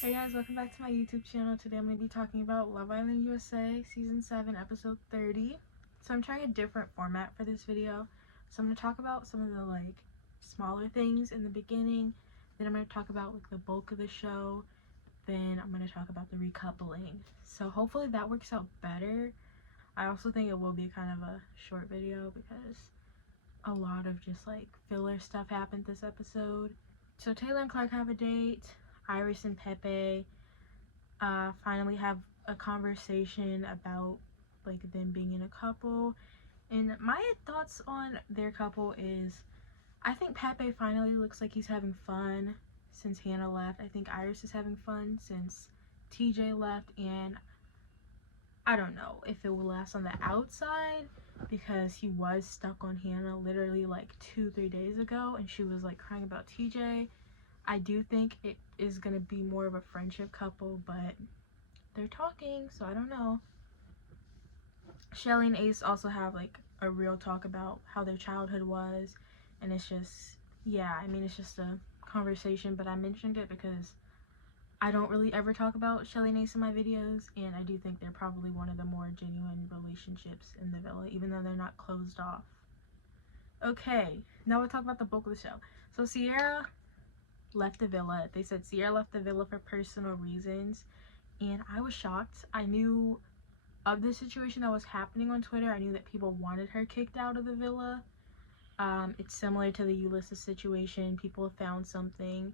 Hey guys, welcome back to my YouTube channel. Today I'm going to be talking about Love Island USA Season 7 Episode 30. So I'm trying a different format for this video. So I'm going to talk about some of the smaller things in the beginning. Then I'm going to talk about the bulk of the show. Then I'm going to talk about the recoupling. So hopefully that works out better. I also think it will be kind of a short video because a lot of just filler stuff happened this episode. So Taylor and Clark have a date. Iris and Pepe finally have a conversation about them being in a couple, and my thoughts on their couple is I think Pepe finally looks like he's having fun since Hannah left. I think Iris is having fun since TJ left, and I don't know if it will last on the outside because he was stuck on Hannah literally 2-3 days ago, and she was crying about TJ. I do think it is going to be more of a friendship couple, but they're talking, so I don't know. Shelly and Ace also have a real talk about how their childhood was, and it's just, yeah, I mean, it's just a conversation, but I mentioned it because I don't really ever talk about Shelly and Ace in my videos, and I do think they're probably one of the more genuine relationships in the villa, even though they're not closed off. Okay, now we'll talk about the bulk of the show. So Sierra left the villa. They said Sierra left the villa for personal reasons, and I was shocked. I knew of the situation that was happening on Twitter. I knew that people wanted her kicked out of the villa. It's similar to the Ulysses situation. People found something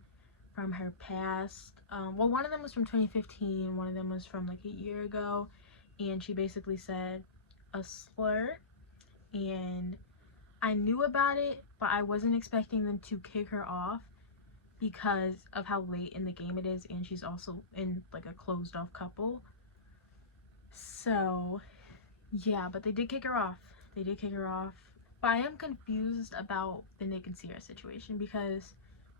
from her past. Well, one of them was from 2015, one of them was from a year ago, and she basically said a slur, and I knew about it, but I wasn't expecting them to kick her off because of how late in the game it is, and she's also in a closed off couple. So yeah, but they did kick her off. But I am confused about the Nick and Sierra situation because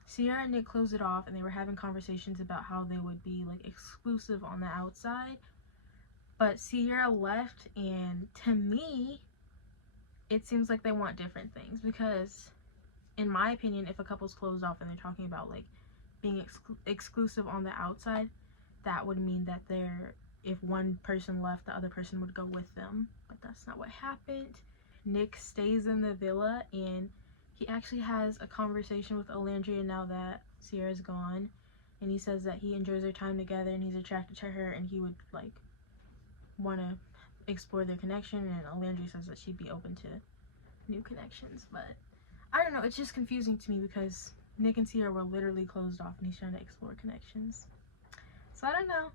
Sierra and Nick closed it off, and they were having conversations about how they would be exclusive on the outside, but Sierra left, and to me it seems like they want different things, because in my opinion, if a couple's closed off and they're talking about being exclusive on the outside, that would mean that if one person left, the other person would go with them, but that's not what happened. Nick stays in the villa, and he actually has a conversation with Olandria now that Sierra's gone, and he says that he enjoys their time together and he's attracted to her, and he would want to explore their connection, and Olandria says that she'd be open to new connections. But I don't know, it's just confusing to me because Nick and Sierra were literally closed off and he's trying to explore connections. So I don't know,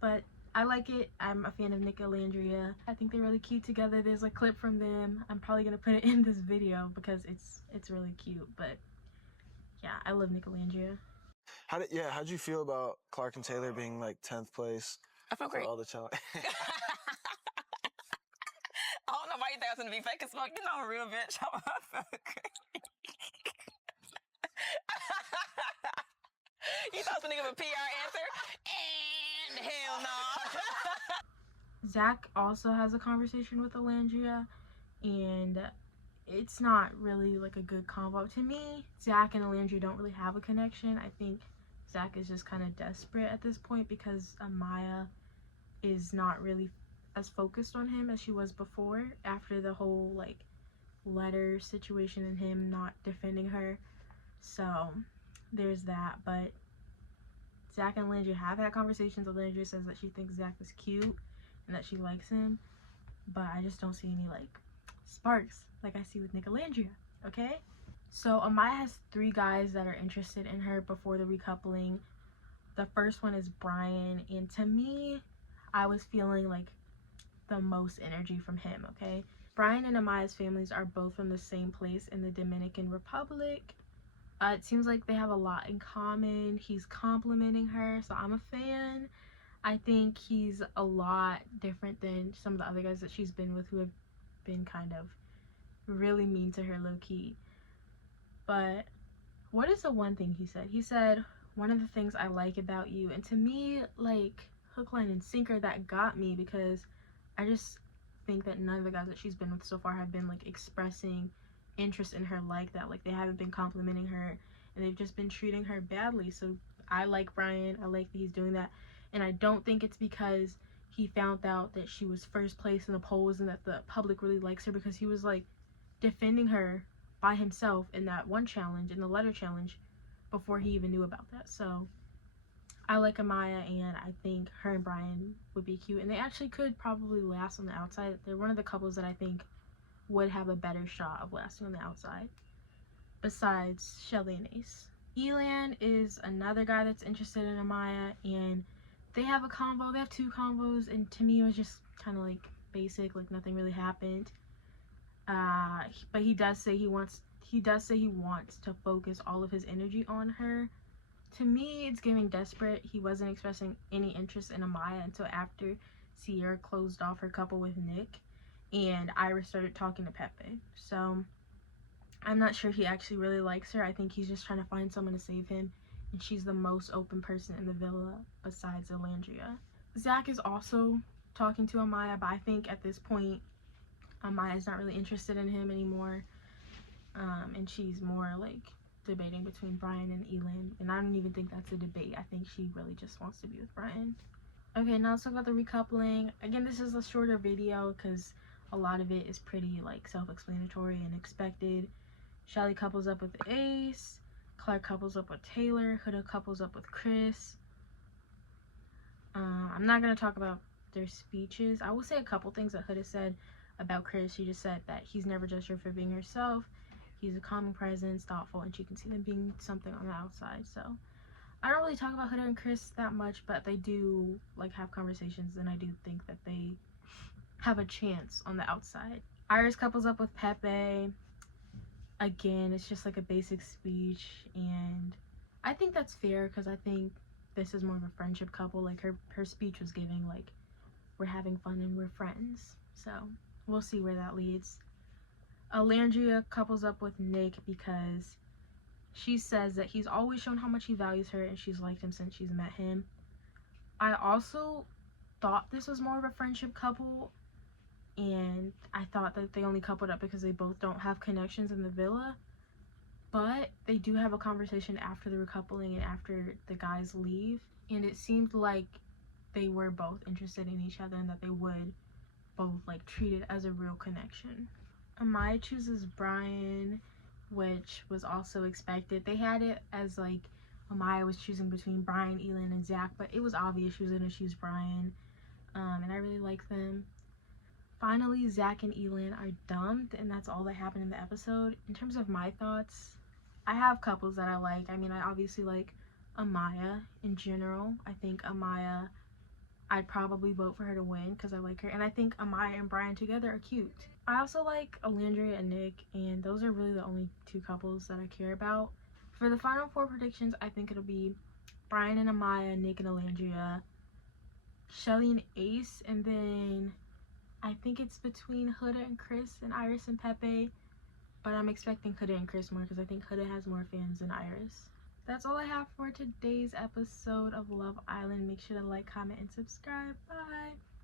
but I like it. I'm a fan of NICOLANDRIA. I think they're really cute together. There's a clip from them. I'm probably gonna put it in this video because it's really cute. But yeah, I love NICOLANDRIA. How'd you feel about Clark and Taylor being 10th place? I feel great. For all the challenge. I don't know why you think I was gonna be fake as fuck. You know I'm a real bitch. I feel great. You thought I was gonna give a PR answer? And hell no. Zach also has a conversation with Olandria, and it's not really a good combo. To me, Zach and Olandria don't really have a connection. I think Zach is just kind of desperate at this point because Amaya is not really as focused on him as she was before, after the whole letter situation and him not defending her. So there's that. But Zach and Olandria have had conversations. Olandria says that she thinks Zach is cute and that she likes him, but I just don't see any sparks like I see with NICOLANDRIA. Okay, so Amaya has 3 guys that are interested in her before the recoupling. The first one is Bryan, and to me, I was feeling the most energy from him. Okay, Bryan and Amaya's families are both from the same place in the Dominican Republic. It seems like they have a lot in common. He's complimenting her, so I'm a fan. I think he's a lot different than some of the other guys that she's been with, who have been kind of really mean to her low-key. But what is the one thing he said? He said, one of the things I like about you. And to me, hook, line, and sinker, that got me, because I just think that none of the guys that she's been with so far have been expressing interest in her like that. They haven't been complimenting her, and they've just been treating her badly. So I like Bryan. I like that he's doing that. And I don't think it's because he found out that she was first place in the polls and that the public really likes her, because he was like defending her by himself in that one challenge, in the letter challenge, before he even knew about that. So I like Amaya, and I think her and Bryan would be cute, and they actually could probably last on the outside. They're one of the couples that I think would have a better shot of lasting on the outside, besides Shelly and Ace. Elan is another guy that's interested in Amaya, and they have a combo. They have two combos, and to me it was just kind of like basic, like nothing really happened. But he does say he wants to focus all of his energy on her. To me, it's giving desperate. He wasn't expressing any interest in Amaya until after Sierra closed off her couple with Nick and Iris started talking to Pepe. So I'm not sure he actually really likes her. I think he's just trying to find someone to save him, and she's the most open person in the villa besides Alandria. Zach is also talking to Amaya, but I think at this point Amaya's not really interested in him anymore, and she's more like debating between Bryan and Elan, and I don't even think that's a debate. I think she really just wants to be with Bryan. Okay, now let's talk about the recoupling. Again, this is a shorter video because a lot of it is pretty like self-explanatory and expected. Shelly couples up with Ace, Clark couples up with Taylor, Huda couples up with Chris. I'm not gonna talk about their speeches. I will say a couple things that Huda said about Chris. She just said that he's never judged her for being herself. He's a calming presence, thoughtful, and she can see them being something on the outside. So I don't really talk about Huda and Chris that much, but they do like have conversations, and I do think that they have a chance on the outside. Iris couples up with Pepe. Again, it's just like a basic speech, and I think that's fair because I think this is more of a friendship couple. Like her speech was giving like we're having fun and we're friends. So we'll see where that leads. Alandria couples up with Nick because she says that he's always shown how much he values her and she's liked him since she's met him. I also thought this was more of a friendship couple, and I thought that they only coupled up because they both don't have connections in the villa, but they do have a conversation after the recoupling and after the guys leave, and it seemed like they were both interested in each other and that they would both like treat it as a real connection. Amaya chooses Bryan, which was also expected. They had it as like Amaya was choosing between Bryan, Elan, and Zach, but it was obvious she was gonna choose Bryan, and I really like them. Finally, Zach and Elan are dumped, and that's all that happened in the episode. In terms of my thoughts, I have couples that I like. I mean, I obviously like Amaya in general. I think Amaya, I'd probably vote for her to win because I like her, and I think Amaya and Bryan together are cute. I also like Alandria and Nick, and those are really the only two couples that I care about. For the final four predictions, I think it'll be Bryan and Amaya, Nick and Alandria, Shelly and Ace, and then I think it's between Huda and Chris and Iris and Pepe, but I'm expecting Huda and Chris more because I think Huda has more fans than Iris. That's all I have for today's episode of Love Island. Make sure to like, comment, and subscribe. Bye!